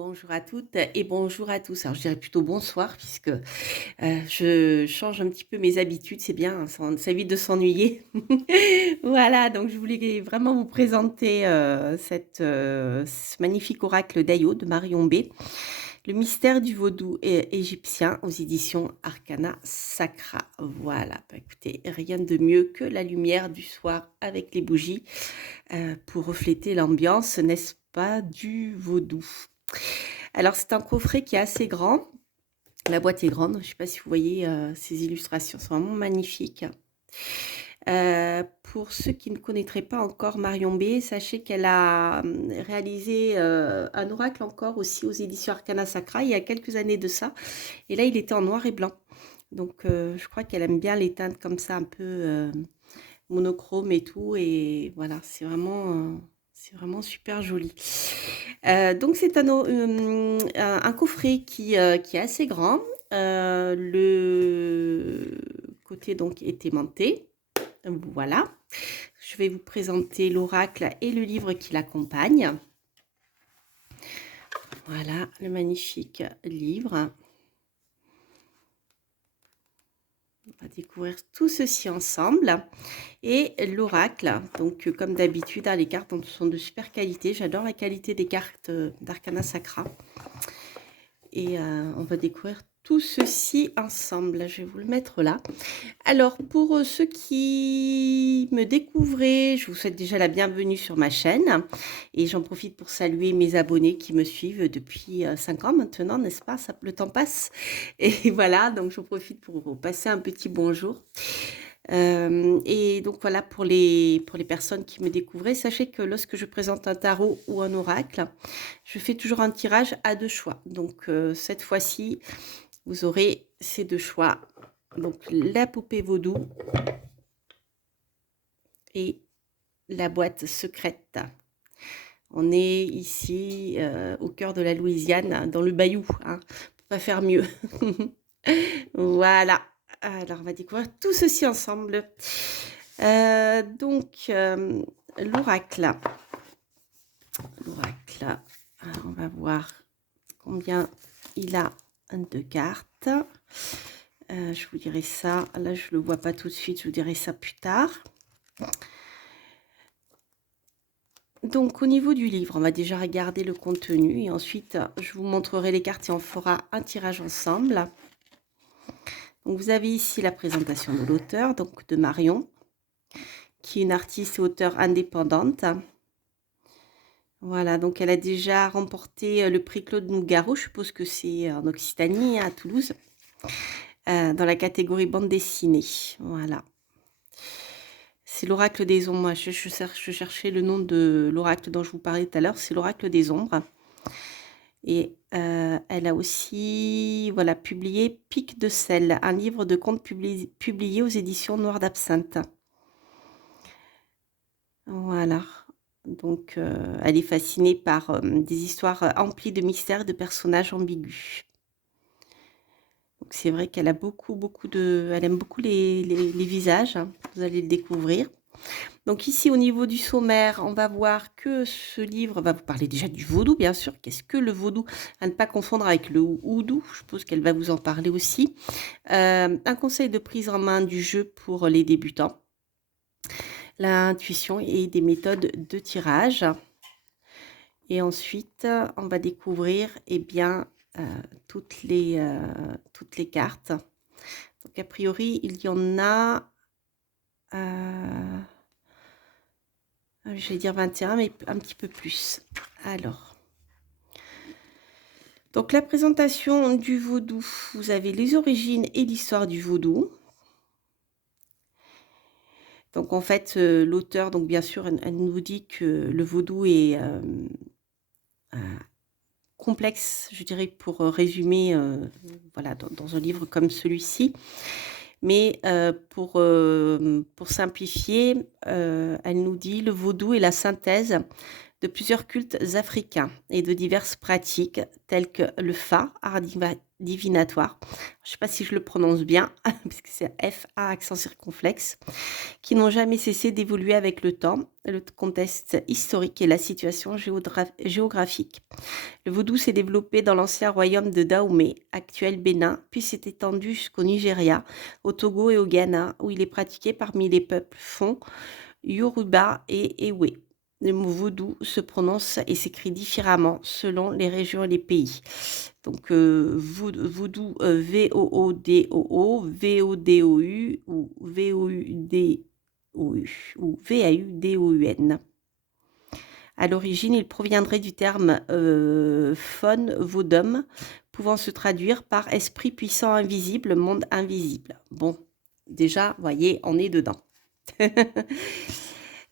Bonjour à toutes et bonjour à tous. Alors je dirais plutôt bonsoir puisque, je change un petit peu mes habitudes, c'est bien, hein, ça évite de s'ennuyer. Voilà, donc je voulais vraiment vous présenter, ce magnifique oracle d'Ayo de Marion B. Le mystère du vaudou égyptien aux éditions Arcana Sacra. Voilà, bah, écoutez, rien de mieux que la lumière du soir avec les bougies, pour refléter l'ambiance, n'est-ce pas, du vaudou. Alors c'est un coffret qui est assez grand. La boîte est grande. Je ne sais pas si vous voyez ces illustrations, sont vraiment magnifiques. Pour ceux qui ne connaîtraient pas encore Marion B, sachez qu'elle a réalisé un oracle encore aussi aux éditions Arcana Sacra il y a quelques années de ça. Et là, il était en noir et blanc. Donc je crois qu'elle aime bien les teintes comme ça, un peu monochrome et tout. Et voilà, c'est vraiment super joli. Donc c'est un coffret qui est assez grand. Le côté donc est aimanté. Voilà. Je vais vous présenter l'oracle et le livre qui l'accompagne. Voilà le magnifique livre. On va découvrir tout ceci ensemble. Et l'oracle, donc comme d'habitude, les cartes sont de super qualité. J'adore la qualité des cartes d'Arcana Sacra. Et on va découvrir tout ceci ensemble. Je vais vous le mettre là. Alors, pour ceux qui me découvrent, je vous souhaite déjà la bienvenue sur ma chaîne. Et j'en profite pour saluer mes abonnés qui me suivent depuis 5 ans maintenant, n'est-ce pas? Le temps passe. Et voilà, donc j'en profite pour vous passer un petit bonjour. Et donc voilà, pour les personnes qui me découvraient, sachez que lorsque je présente un tarot ou un oracle, je fais toujours un tirage à 2 choix. Donc cette fois-ci, vous aurez ces 2 choix. Donc la poupée vaudou et la boîte secrète. On est ici au cœur de la Louisiane, dans le bayou, hein. On peut pas faire mieux. Voilà. Alors, on va découvrir tout ceci ensemble. L'oracle. L'oracle. Alors, on va voir combien il a de cartes. Je vous dirai ça. Là, je ne le vois pas tout de suite. Je vous dirai ça plus tard. Donc, au niveau du livre, on va déjà regarder le contenu. Et ensuite, je vous montrerai les cartes et on fera un tirage ensemble. Donc, vous avez ici la présentation de l'auteur, donc de Marion, qui est une artiste et auteure indépendante. Voilà, donc elle a déjà remporté le prix Claude Nougaro, je suppose que c'est en Occitanie, à Toulouse, dans la catégorie bande dessinée. Voilà. C'est l'oracle des ombres. Je cherchais le nom de l'oracle dont je vous parlais tout à l'heure, c'est l'oracle des ombres. Et elle a aussi voilà, publié Pic de sel, un livre de contes publié aux éditions Noir d'Absinthe. Voilà. Donc, elle est fascinée par des histoires emplies de mystères, de personnages ambigus. Donc, c'est vrai qu'elle a elle aime beaucoup les visages, hein, vous allez le découvrir. Donc ici, au niveau du sommaire, on va voir que ce livre va vous parler déjà du vaudou, bien sûr. Qu'est-ce que le vaudou? À ne pas confondre avec le houdou, je suppose qu'elle va vous en parler aussi. Un conseil de prise en main du jeu pour les débutants. L'intuition et des méthodes de tirage. Et ensuite, on va découvrir toutes les cartes. Donc, a priori, il y en a, je vais dire 21, mais un petit peu plus. Alors, donc la présentation du vaudou, vous avez les origines et l'histoire du vaudou. Donc, en fait, l'auteur, donc bien sûr, elle nous dit que le vaudou est complexe, je dirais, pour résumer voilà, dans un livre comme celui-ci. Mais pour simplifier, elle nous dit le vaudou est la synthèse de plusieurs cultes africains et de diverses pratiques telles que le fa, divinatoire. Je ne sais pas si je le prononce bien, puisque c'est F-A accent circonflexe, qui n'ont jamais cessé d'évoluer avec le temps, le contexte historique et la situation géographique. Le vaudou s'est développé dans l'ancien royaume de Dahomey, actuel Bénin, puis s'est étendu jusqu'au Nigeria, au Togo et au Ghana, où il est pratiqué parmi les peuples Fon, Yoruba et Ewe. Le mot vaudou se prononce et s'écrit différemment selon les régions et les pays. Donc, vaudou, V-O-O-D-O-O, V-O-D-O-U ou V-O-U-D-O-U ou V-A-U-D-O-U-N. À l'origine, il proviendrait du terme fon vaudum, pouvant se traduire par esprit puissant invisible, monde invisible. Bon, déjà, voyez, on est dedans.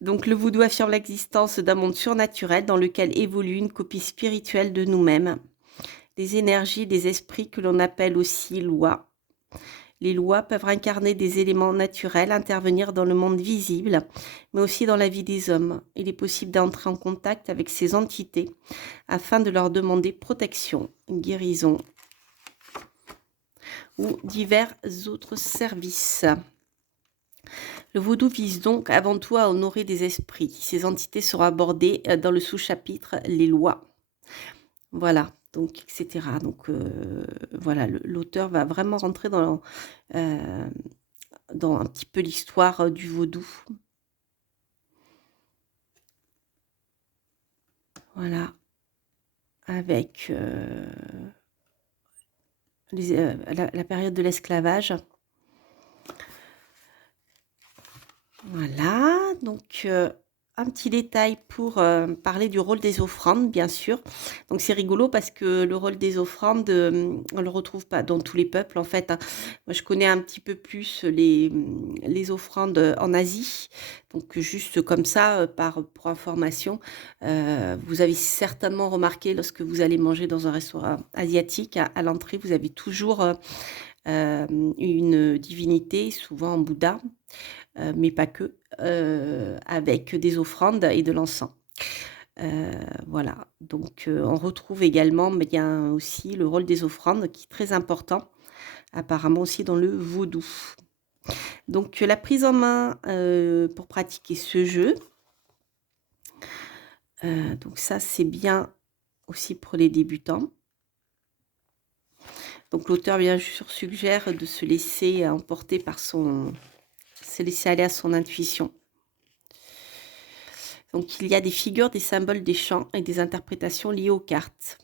Donc, le vaudou affirme l'existence d'un monde surnaturel dans lequel évolue une copie spirituelle de nous-mêmes, des énergies, des esprits que l'on appelle aussi lois. Les lois peuvent incarner des éléments naturels, intervenir dans le monde visible, mais aussi dans la vie des hommes. Il est possible d'entrer en contact avec ces entités afin de leur demander protection, guérison ou divers autres services. Le vaudou vise donc avant tout à honorer des esprits. Ces entités seront abordées dans le sous-chapitre Les lois. Voilà, donc, etc. Donc, voilà, l'auteur va vraiment rentrer dans un petit peu l'histoire du vaudou. Voilà, avec la période de l'esclavage. Voilà, donc un petit détail pour parler du rôle des offrandes, bien sûr. Donc c'est rigolo parce que le rôle des offrandes, on le retrouve pas dans tous les peuples en fait, hein. Moi je connais un petit peu plus les offrandes en Asie. Donc juste comme ça, pour information, vous avez certainement remarqué lorsque vous allez manger dans un restaurant asiatique, à l'entrée, vous avez toujours une divinité, souvent Bouddha, mais pas que, avec des offrandes et de l'encens. Voilà, donc on retrouve également bien aussi le rôle des offrandes qui est très important, apparemment aussi dans le vaudou. Donc la prise en main pour pratiquer ce jeu, donc ça c'est bien aussi pour les débutants. Donc l'auteur bien sûr suggère de se laisser emporter par se laisser aller à son intuition. Donc, il y a des figures, des symboles, des chants et des interprétations liées aux cartes.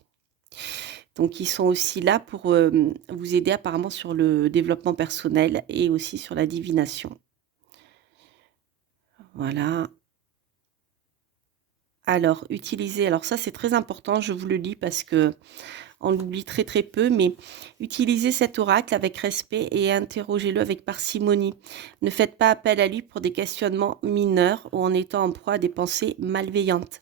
Donc, ils sont aussi là pour vous aider apparemment sur le développement personnel et aussi sur la divination. Voilà. Alors, utiliser, alors ça c'est très important, je vous le lis parce que on l'oublie très très peu, mais utilisez cet oracle avec respect et interrogez-le avec parcimonie. Ne faites pas appel à lui pour des questionnements mineurs ou en étant en proie à des pensées malveillantes.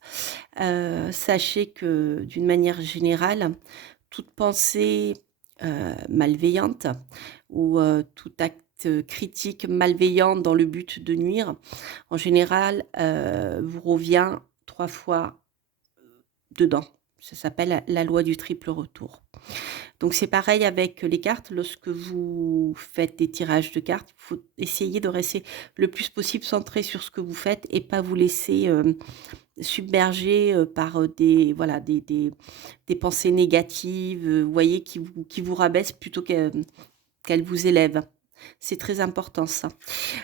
Sachez que d'une manière générale, toute pensée malveillante ou tout acte critique malveillant dans le but de nuire, en général, vous revient 3 fois dedans. Ça s'appelle la loi du triple retour. Donc c'est pareil avec les cartes. Lorsque vous faites des tirages de cartes, il faut essayer de rester le plus possible centré sur ce que vous faites et pas vous laisser submerger par des pensées négatives, vous voyez, qui vous rabaissent plutôt qu'elles vous élèvent. C'est très important ça.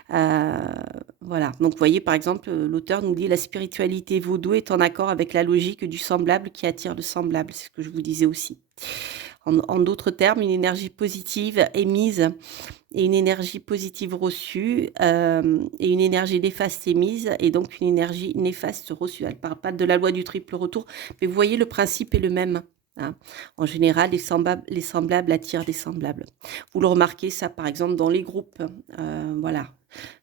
Voilà, donc vous voyez par exemple, l'auteur nous dit: la spiritualité vaudou est en accord avec la logique du semblable qui attire le semblable. C'est ce que je vous disais aussi. En d'autres termes, une énergie positive émise et une énergie positive reçue et une énergie néfaste émise et donc une énergie néfaste reçue. Elle ne parle pas de la loi du triple retour, mais vous voyez, le principe est le même. Hein. En général, les semblables attirent des semblables. Vous le remarquez ça, par exemple, dans les groupes. Voilà,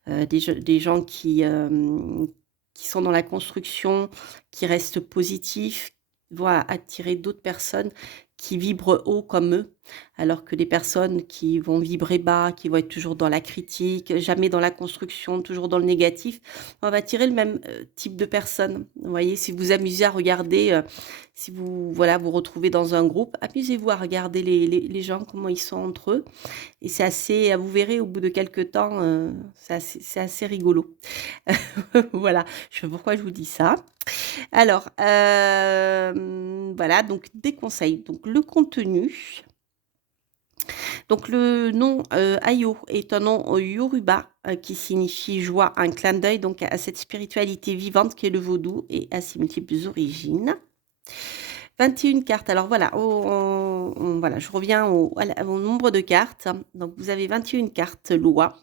des gens qui sont dans la construction, qui restent positifs, vont attirer d'autres personnes qui vibrent haut comme eux, alors que les personnes qui vont vibrer bas, qui vont être toujours dans la critique, jamais dans la construction, toujours dans le négatif, on va attirer le même type de personnes. Vous voyez, si vous amusez à regarder, si vous voilà, vous retrouvez dans un groupe, amusez-vous à regarder les gens, comment ils sont entre eux. Et c'est assez, vous verrez au bout de quelques temps, c'est assez rigolo. Voilà, je sais pas pourquoi je vous dis ça. Alors, voilà, donc des conseils. Donc le contenu. Donc le nom Ayo est un nom yoruba qui signifie joie, un clin d'œil donc à cette spiritualité vivante qui est le vaudou et à ses multiples origines. 21 cartes. Alors voilà, voilà, je reviens au nombre de cartes. Donc vous avez 21 cartes loi,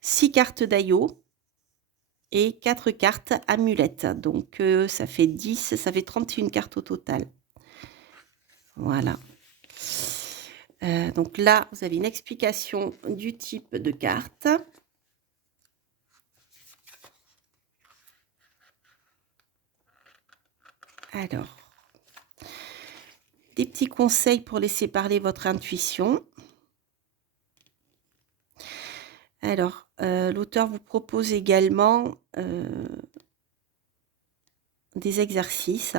6 cartes d'Ayo et 4 cartes amulettes. Donc ça fait 10, ça fait 31 cartes au total. Voilà. Donc là, vous avez une explication du type de carte. Alors, des petits conseils pour laisser parler votre intuition. Alors, l'auteur vous propose également des exercices.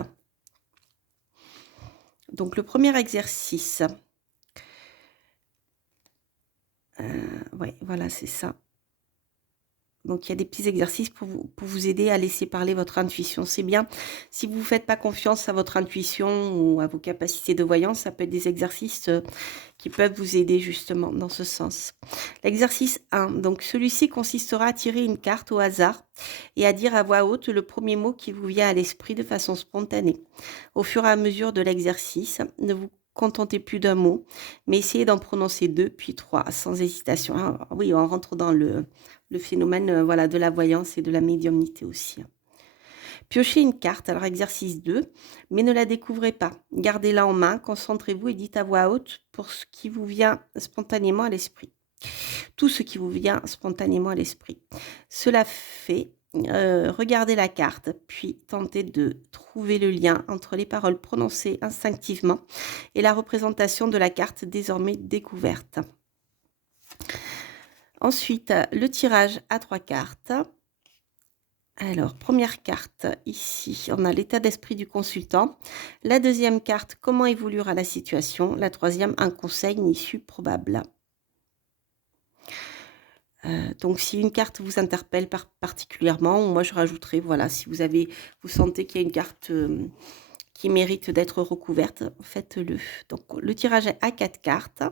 Donc, le premier exercice, ouais, voilà, c'est ça. Donc, il y a des petits exercices pour vous aider à laisser parler votre intuition. C'est bien. Si vous ne faites pas confiance à votre intuition ou à vos capacités de voyance, ça peut être des exercices qui peuvent vous aider justement dans ce sens. L'exercice 1. Donc, celui-ci consistera à tirer une carte au hasard et à dire à voix haute le premier mot qui vous vient à l'esprit de façon spontanée. Au fur et à mesure de l'exercice, ne vous contentez plus d'un mot, mais essayez d'en prononcer 2, puis 3, sans hésitation. Ah, oui, on rentre dans le phénomène voilà, de la voyance et de la médiumnité aussi. Piochez une carte, alors exercice 2, mais ne la découvrez pas. Gardez-la en main, concentrez-vous et dites à voix haute pour ce qui vous vient spontanément à l'esprit. Tout ce qui vous vient spontanément à l'esprit. Cela fait, regardez la carte, puis tentez de trouver le lien entre les paroles prononcées instinctivement et la représentation de la carte désormais découverte. Ensuite, le tirage à 3 cartes. Alors, première carte, ici, on a l'état d'esprit du consultant. La deuxième carte, comment évoluera la situation. La troisième, un conseil, une issue probable. Donc, si une carte vous interpelle particulièrement, moi je rajouterai, voilà, si vous sentez qu'il y a une carte qui mérite d'être recouverte, faites-le. Donc, le tirage est à 4 cartes.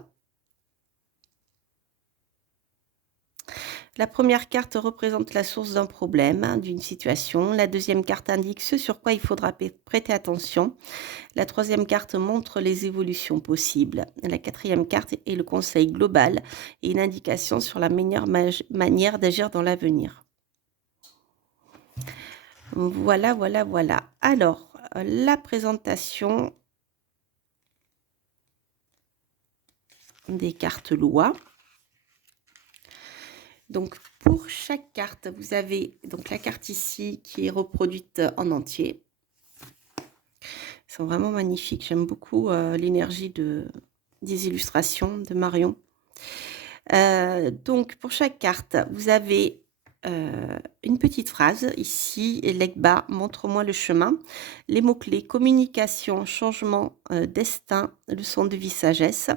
La première carte représente la source d'un problème, d'une situation. La deuxième carte indique ce sur quoi il faudra prêter attention. La troisième carte montre les évolutions possibles. La quatrième carte est le conseil global et une indication sur la meilleure manière d'agir dans l'avenir. Voilà, voilà, voilà. Alors, la présentation des cartes loi. Donc, pour chaque carte, vous avez donc la carte ici qui est reproduite en entier. Ils sont vraiment magnifiques. J'aime beaucoup l'énergie des illustrations de Marion. Donc, pour chaque carte, vous avez une petite phrase ici. Legba, montre-moi le chemin. Les mots-clés, communication, changement, destin, leçon de vie, sagesse.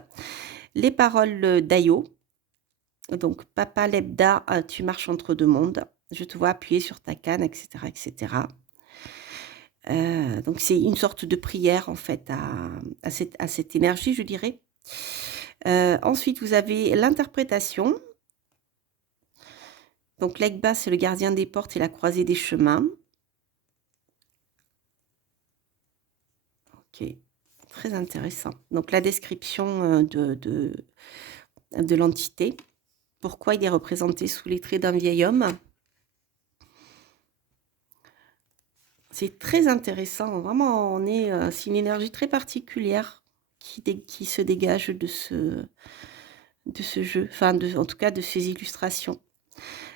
Les paroles d'Ayo. Donc, Papa Lebda, tu marches entre deux mondes. Je te vois appuyer sur ta canne, etc., etc. Donc, c'est une sorte de prière, en fait, à cette énergie, je dirais. Ensuite, vous avez l'interprétation. Donc, Legba, c'est le gardien des portes et la croisée des chemins. Ok, très intéressant. Donc, la description de l'entité. Pourquoi il est représenté sous les traits d'un vieil homme. C'est très intéressant. Vraiment, c'est une énergie très particulière qui se dégage de ce jeu. Enfin, en tout cas, de ces illustrations.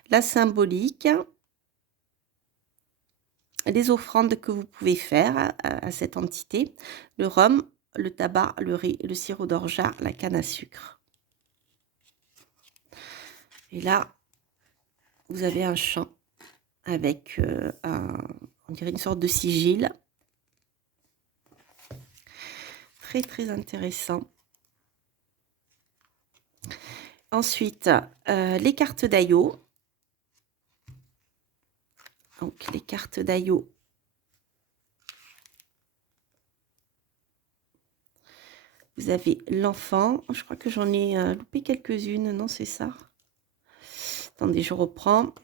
La symbolique. Les offrandes que vous pouvez faire à cette entité. Le rhum, le tabac, le riz, le sirop d'orgeat, la canne à sucre. Et là, vous avez un champ avec on dirait une sorte de sigil. Très, très intéressant. Ensuite, les cartes d'Ayo. Donc, les cartes d'Ayo. Vous avez l'enfant. Je crois que j'en ai loupé quelques-unes. Non, c'est ça. Attendez, je reprends.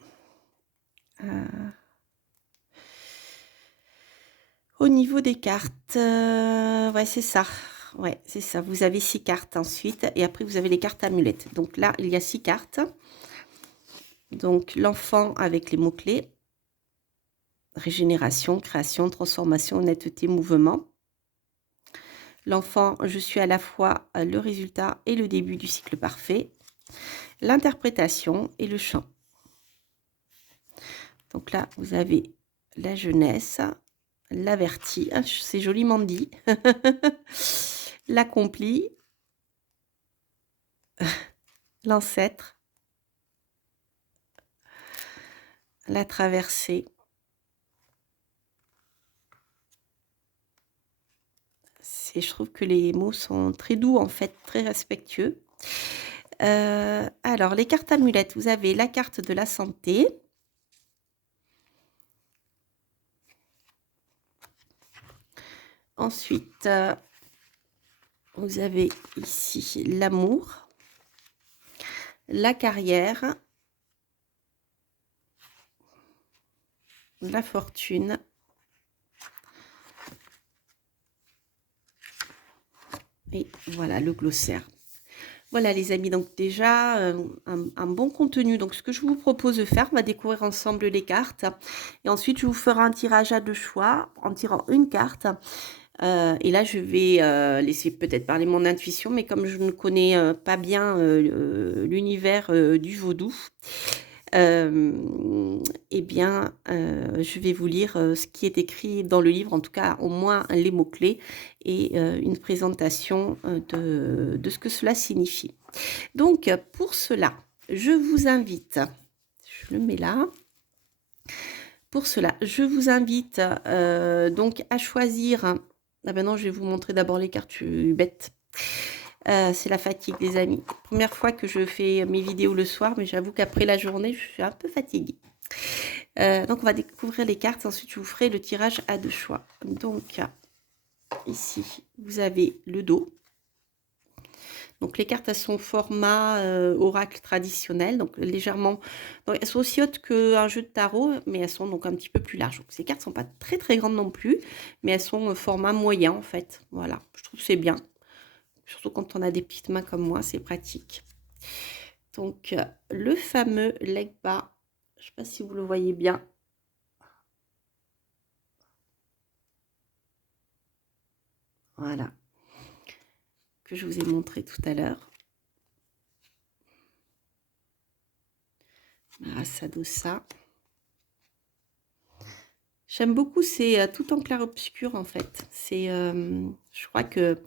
Au niveau des cartes, ouais, c'est ça. Ouais, c'est ça. Vous avez 6 cartes ensuite. Et après, vous avez les cartes amulettes. Donc là, il y a 6 cartes. Donc, l'enfant avec les mots-clés. Régénération, création, transformation, honnêteté, mouvement. L'enfant, je suis à la fois le résultat et le début du cycle parfait. L'interprétation et le chant. Donc là, vous avez la jeunesse, l'averti, c'est joliment dit, l'accompli, l'ancêtre, la traversée, je trouve que les mots sont très doux en fait, très respectueux. Alors, les cartes amulettes, vous avez la carte de la santé. Ensuite, vous avez ici l'amour, la carrière, la fortune, et voilà le glossaire. Voilà les amis, donc déjà un bon contenu. Donc ce que je vous propose de faire, on va découvrir ensemble les cartes. Et ensuite, je vous ferai un tirage à 2 choix en tirant une carte. Et là, je vais laisser peut-être parler mon intuition, mais comme je ne connais pas bien l'univers du vaudou, eh bien, je vais vous lire ce qui est écrit dans le livre, en tout cas au moins les mots-clés et une présentation de ce que cela signifie. Donc, pour cela, je vous invite, je le mets là, pour cela, je vous invite donc à choisir, ah ben non, je vais vous montrer d'abord les cartes, je suis bête. C'est la fatigue, les amis. Première fois que je fais mes vidéos le soir, mais j'avoue qu'après la journée, je suis un peu fatiguée. Donc, on va découvrir les cartes. Ensuite, je vous ferai le tirage à 2 choix. Donc, ici, vous avez le dos. Donc, les cartes, elles sont format oracle traditionnel, donc légèrement... Donc, elles sont aussi hautes qu'un jeu de tarot, mais elles sont donc un petit peu plus larges. Donc, ces cartes ne sont pas très, très grandes non plus, mais elles sont format moyen, en fait. Voilà, je trouve que c'est bien. Surtout quand on a des petites mains comme moi, c'est pratique. Donc, le fameux Legba, je ne sais pas si vous le voyez bien. Voilà. Que je vous ai montré tout à l'heure. Arasadosa. J'aime beaucoup, c'est tout en clair-obscur en fait. C'est, je crois que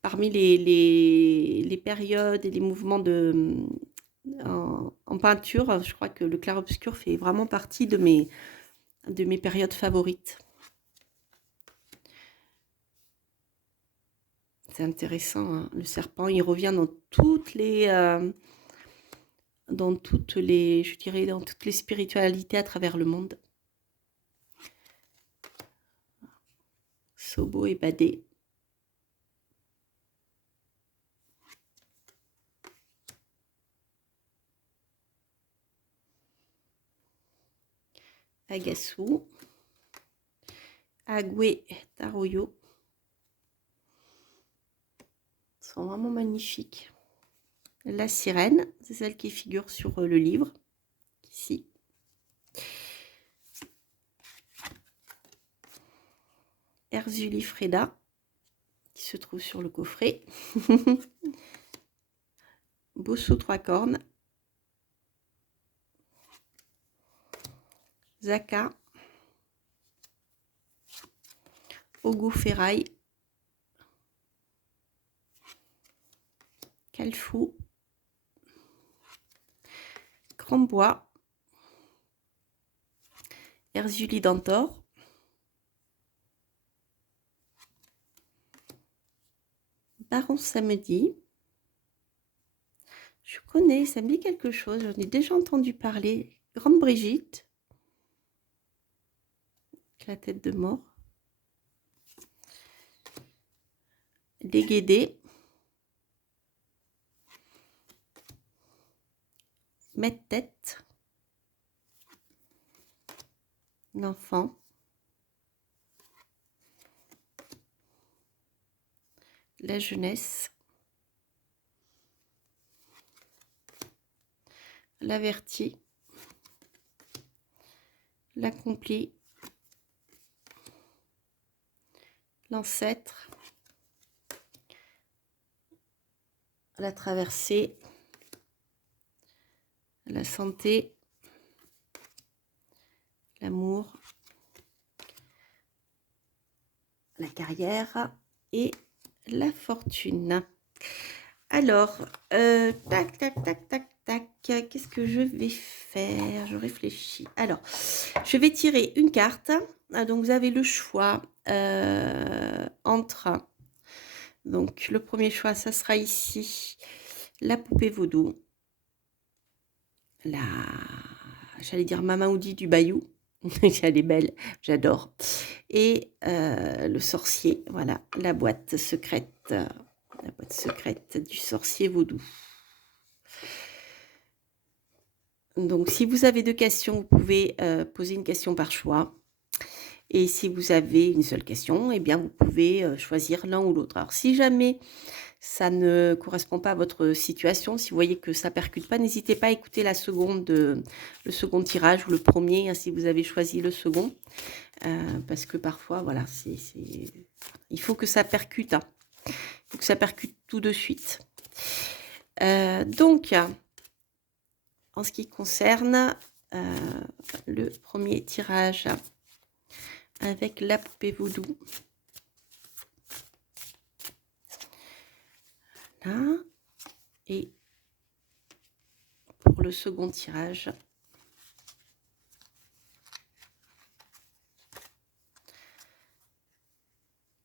parmi les périodes et les mouvements en peinture, je crois que le clair-obscur fait vraiment partie de mes périodes favorites. C'est intéressant, hein. Le serpent, il revient dans toutes les, je dirais, dans toutes les spiritualités à travers le monde. Sobo et Badé. Agasu. Agwe Taroyo. Ils sont vraiment magnifiques. La sirène, c'est celle qui figure sur le livre, ici. Erzuli Freda, qui se trouve sur le coffret. Bosso 3 cornes. Zaka. Ogo Ferraille. Calfou, Grand Bois, Erzuli d'Antor, Baron Samedi. Je connais, ça me dit quelque chose, j'en ai déjà entendu parler. Grande Brigitte, avec la tête de mort. Les Guédés, Mette-Tête, l'enfant, la jeunesse, l'averti, l'accompli, l'ancêtre, la traversée, la santé, l'amour, la carrière et la fortune. Alors, tac, tac, tac, tac, tac, qu'est-ce que je vais faire? Je réfléchis. Alors, je vais tirer une carte. Donc, vous avez le choix entre... Donc, le premier choix, ça sera ici, la poupée vaudou. J'allais dire Mama Oudi du Bayou. Elle est belle, j'adore. Et le sorcier, voilà, la boîte secrète du sorcier vaudou. Donc, si vous avez 2 questions, vous pouvez poser une question par choix. Et si vous avez une seule question, eh bien, vous pouvez choisir l'un ou l'autre. Alors, si jamais ça ne correspond pas à votre situation, si vous voyez que ça ne percute pas, n'hésitez pas à écouter le second tirage ou le premier, hein, si vous avez choisi le second. Parce que parfois, voilà, il faut que ça percute. Hein. Il faut que ça percute tout de suite. Donc, en ce qui concerne le premier tirage avec la poupée vaudou. Là. Et pour le second tirage,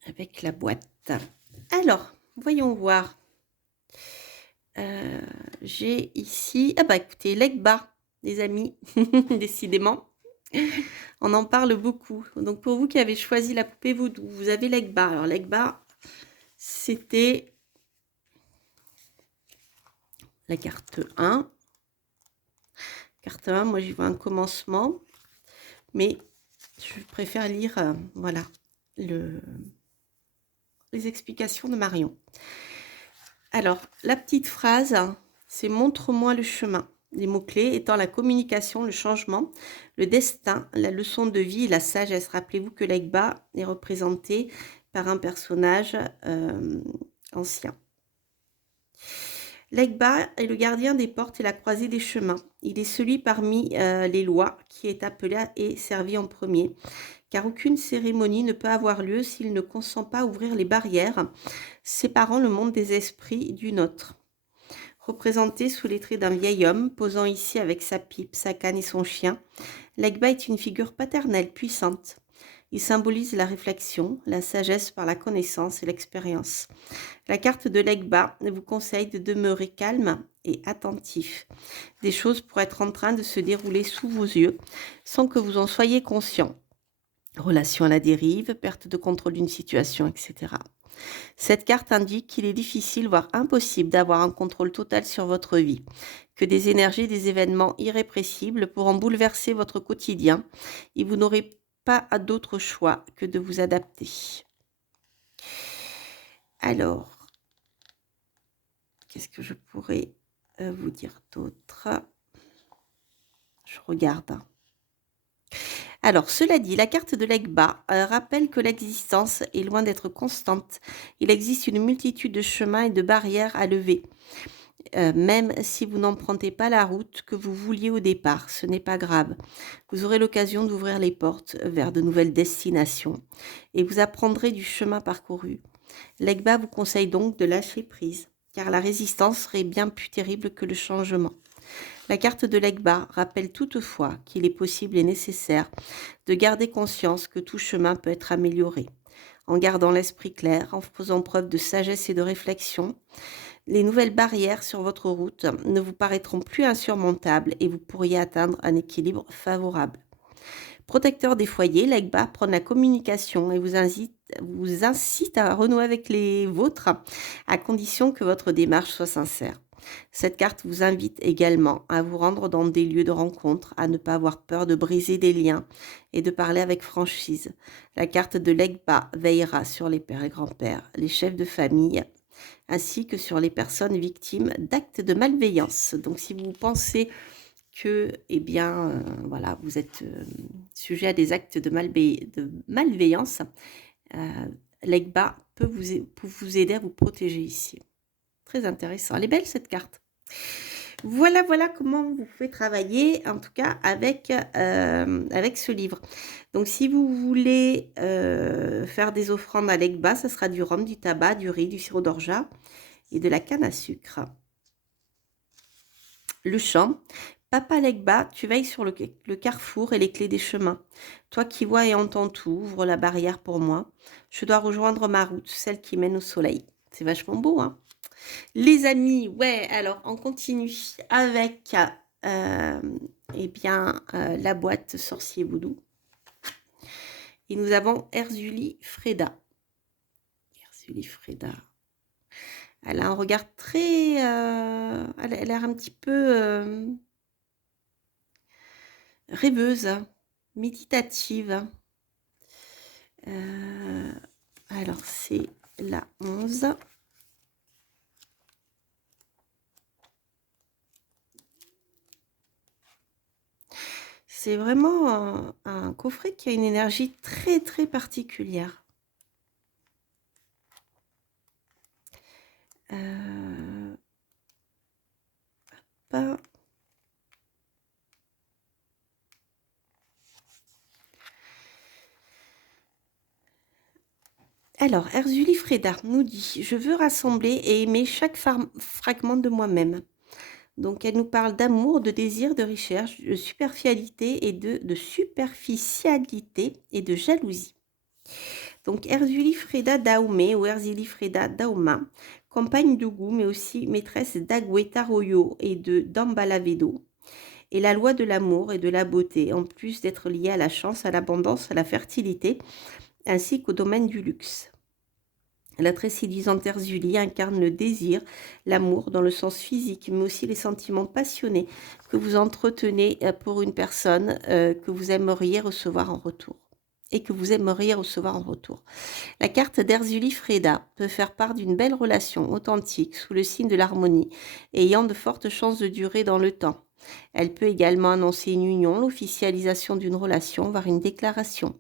avec la boîte. Alors, voyons voir. J'ai ici... Ah bah écoutez, Legba, les amis, décidément. On en parle beaucoup. Donc, pour vous qui avez choisi la poupée vaudou, vous avez Legba. Alors, Legba, c'était la carte 1. Carte 1, moi, j'y vois un commencement. Mais je préfère lire, voilà, les explications de Marion. Alors, la petite phrase, c'est « Montre-moi le chemin ». Les mots-clés étant la communication, le changement, le destin, la leçon de vie et la sagesse. Rappelez-vous que Legba est représenté par un personnage ancien. Legba est le gardien des portes et la croisée des chemins. Il est celui parmi les lois qui est appelé et servi en premier, car aucune cérémonie ne peut avoir lieu s'il ne consent pas à ouvrir les barrières séparant le monde des esprits du nôtre. Représenté sous les traits d'un vieil homme, posant ici avec sa pipe, sa canne et son chien, Legba est une figure paternelle puissante. Il symbolise la réflexion, la sagesse par la connaissance et l'expérience. La carte de Legba vous conseille de demeurer calme et attentif. Des choses pourraient être en train de se dérouler sous vos yeux sans que vous en soyez conscient. Relation à la dérive, perte de contrôle d'une situation, etc. Cette carte indique qu'il est difficile, voire impossible, d'avoir un contrôle total sur votre vie, que des énergies, des événements irrépressibles pourront bouleverser votre quotidien et vous n'aurez pas d'autre choix que de vous adapter. Alors, qu'est-ce que je pourrais vous dire d'autre? Je regarde. Alors, cela dit, la carte de Legba rappelle que l'existence est loin d'être constante. Il existe une multitude de chemins et de barrières à lever. Même si vous n'empruntez pas la route que vous vouliez au départ, ce n'est pas grave. Vous aurez l'occasion d'ouvrir les portes vers de nouvelles destinations et vous apprendrez du chemin parcouru. Legba vous conseille donc de lâcher prise, car la résistance serait bien plus terrible que le changement. La carte de l'Egba rappelle toutefois qu'il est possible et nécessaire de garder conscience que tout chemin peut être amélioré. En gardant l'esprit clair, en faisant preuve de sagesse et de réflexion, les nouvelles barrières sur votre route ne vous paraîtront plus insurmontables et vous pourriez atteindre un équilibre favorable. Protecteur des foyers, l'Egba prône la communication et vous incite à renouer avec les vôtres, à condition que votre démarche soit sincère. Cette carte vous invite également à vous rendre dans des lieux de rencontre, à ne pas avoir peur de briser des liens et de parler avec franchise. La carte de l'Egba veillera sur les pères et grands-pères, les chefs de famille, ainsi que sur les personnes victimes d'actes de malveillance. Donc si vous pensez que, eh bien, voilà, vous êtes sujet à des actes de malveillance, l'Egba peut vous aider à vous protéger ici. Très intéressant. Elle est belle cette carte. Voilà, voilà comment vous pouvez travailler, en tout cas avec ce livre. Donc, si vous voulez faire des offrandes à l'Egba, ça sera du rhum, du tabac, du riz, du sirop d'orgeat et de la canne à sucre. Le chant. Papa Legba, tu veilles sur le carrefour et les clés des chemins. Toi qui vois et entends tout, ouvre la barrière pour moi. Je dois rejoindre ma route, celle qui mène au soleil. C'est vachement beau, hein? Les amis, ouais, alors on continue avec eh bien, la boîte Sorcier Voodoo. Et nous avons Erzuli Freda. Erzuli Freda. Elle a un regard très... elle a l'air un petit peu rêveuse, méditative. Alors, c'est la 11. C'est vraiment un coffret qui a une énergie très, très particulière. Pas... Alors, Erzuli Freda nous dit « Je veux rassembler et aimer chaque fragment de moi-même ». Donc, elle nous parle d'amour, de désir, de recherche, de superficialité et de jalousie. Donc, Erzuli Freda Daoumé ou Erzuli Freda Daouma, compagne de goût, mais aussi maîtresse d'Agwe Taroyo et de Dambalavedo, et la loi de l'amour et de la beauté, en plus d'être liée à la chance, à l'abondance, à la fertilité, ainsi qu'au domaine du luxe. La très séduisante Erzuli incarne le désir, l'amour dans le sens physique, mais aussi les sentiments passionnés que vous entretenez pour une personne que vous aimeriez recevoir en retour. La carte d'Erzuli Freda peut faire part d'une belle relation authentique sous le signe de l'harmonie, ayant de fortes chances de durer dans le temps. Elle peut également annoncer une union, l'officialisation d'une relation, voire une déclaration.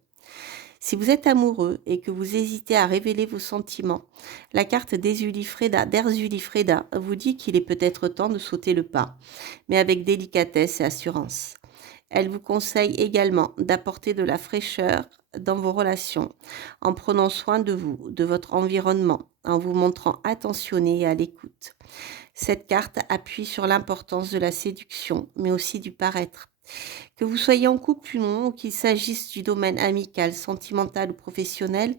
Si vous êtes amoureux et que vous hésitez à révéler vos sentiments, la carte d'Erzuli Freda vous dit qu'il est peut-être temps de sauter le pas, mais avec délicatesse et assurance. Elle vous conseille également d'apporter de la fraîcheur dans vos relations, en prenant soin de vous, de votre environnement, en vous montrant attentionné et à l'écoute. Cette carte appuie sur l'importance de la séduction, mais aussi du paraître. Que vous soyez en couple ou non, ou qu'il s'agisse du domaine amical, sentimental ou professionnel,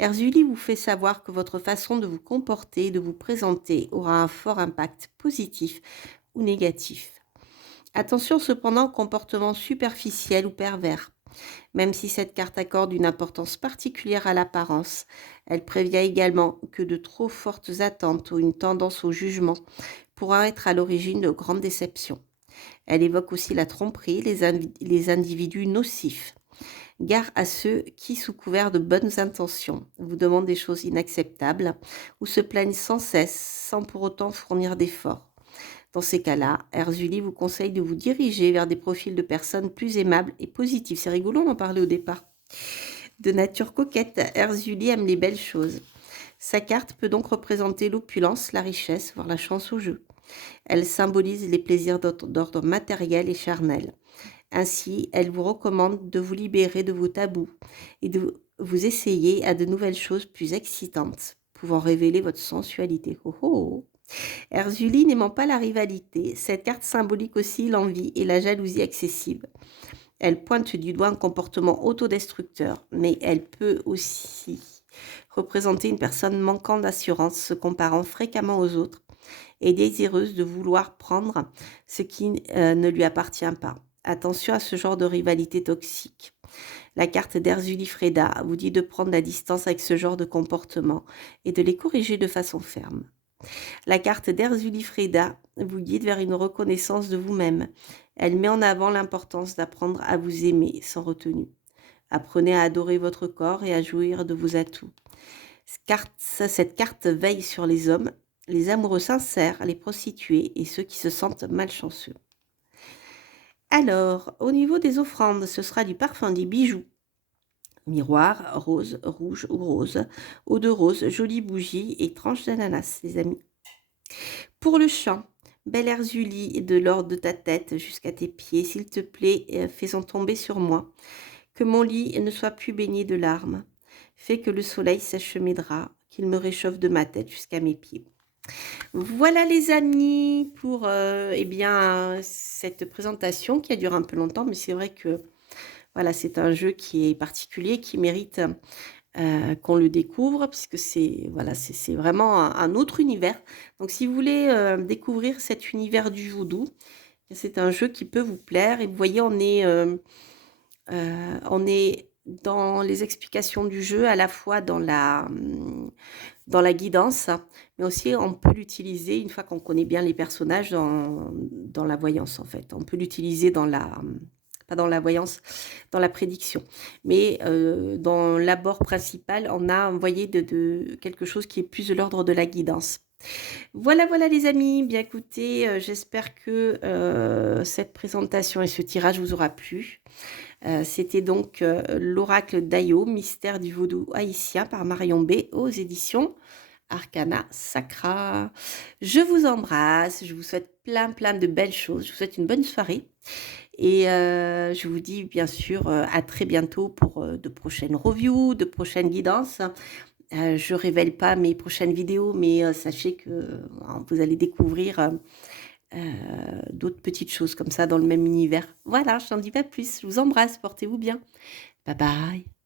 Erzuli vous fait savoir que votre façon de vous comporter et de vous présenter aura un fort impact positif ou négatif. Attention cependant aux comportements superficiels ou pervers. Même si cette carte accorde une importance particulière à l'apparence, elle prévient également que de trop fortes attentes ou une tendance au jugement pourra être à l'origine de grandes déceptions. Elle évoque aussi la tromperie, les individus nocifs. Gare à ceux qui, sous couvert de bonnes intentions, vous demandent des choses inacceptables ou se plaignent sans cesse, sans pour autant fournir d'efforts. Dans ces cas-là, Erzuli vous conseille de vous diriger vers des profils de personnes plus aimables et positives. C'est rigolo d'en parler au départ. De nature coquette, Erzuli aime les belles choses. Sa carte peut donc représenter l'opulence, la richesse, voire la chance au jeu. Elle symbolise les plaisirs d'ordre matériel et charnel. Ainsi, elle vous recommande de vous libérer de vos tabous et de vous essayer à de nouvelles choses plus excitantes, pouvant révéler votre sensualité. Oh oh. Erzuli n'aimant pas la rivalité, cette carte symbolique aussi l'envie et la jalousie excessive. Elle pointe du doigt un comportement autodestructeur, mais elle peut aussi représenter une personne manquant d'assurance, se comparant fréquemment aux autres et désireuse de vouloir prendre ce qui ne lui appartient pas. Attention à ce genre de rivalité toxique. La carte d'Erzuli Freda vous dit de prendre la distance avec ce genre de comportement et de les corriger de façon ferme. La carte d'Erzuli Freda vous guide vers une reconnaissance de vous-même. Elle met en avant l'importance d'apprendre à vous aimer sans retenue. Apprenez à adorer votre corps et à jouir de vos atouts. Cette carte veille sur les hommes, les amoureux sincères, les prostituées et ceux qui se sentent malchanceux. Alors, au niveau des offrandes, ce sera du parfum, des bijoux, miroir, rose, rouge ou rose, eau de rose, jolie bougie et tranche d'ananas, les amis. Pour le chant, belle Erzuli, de l'ordre de ta tête jusqu'à tes pieds, s'il te plaît, fais-en tomber sur moi. Que mon lit ne soit plus baigné de larmes. Fais que le soleil sèche mes draps, qu'il me réchauffe de ma tête jusqu'à mes pieds. Voilà les amis pour eh bien, cette présentation qui a duré un peu longtemps, mais c'est vrai que voilà, c'est un jeu qui est particulier, qui mérite qu'on le découvre, puisque c'est voilà, c'est vraiment un autre univers. Donc si vous voulez découvrir cet univers du vaudou, c'est un jeu qui peut vous plaire. Et vous voyez, on est dans les explications du jeu, à la fois dans la guidance, mais aussi on peut l'utiliser une fois qu'on connaît bien les personnages dans la voyance en fait. On peut l'utiliser pas dans la voyance, dans la prédiction. Mais dans l'abord principal, on a envoyé de quelque chose qui est plus de l'ordre de la guidance. Voilà, voilà les amis, bien écoutez, j'espère que cette présentation et ce tirage vous aura plu. C'était donc l'oracle d'Ayo, mystère du vaudou haïtien par Marion B aux éditions Arcana Sacra. Je vous embrasse, je vous souhaite plein de belles choses, je vous souhaite une bonne soirée et je vous dis bien sûr à très bientôt pour de prochaines reviews, de prochaines guidances. Je révèle pas mes prochaines vidéos, mais sachez que vous allez découvrir d'autres petites choses comme ça dans le même univers. Voilà, je n'en dis pas plus. Je vous embrasse, portez-vous bien. Bye bye.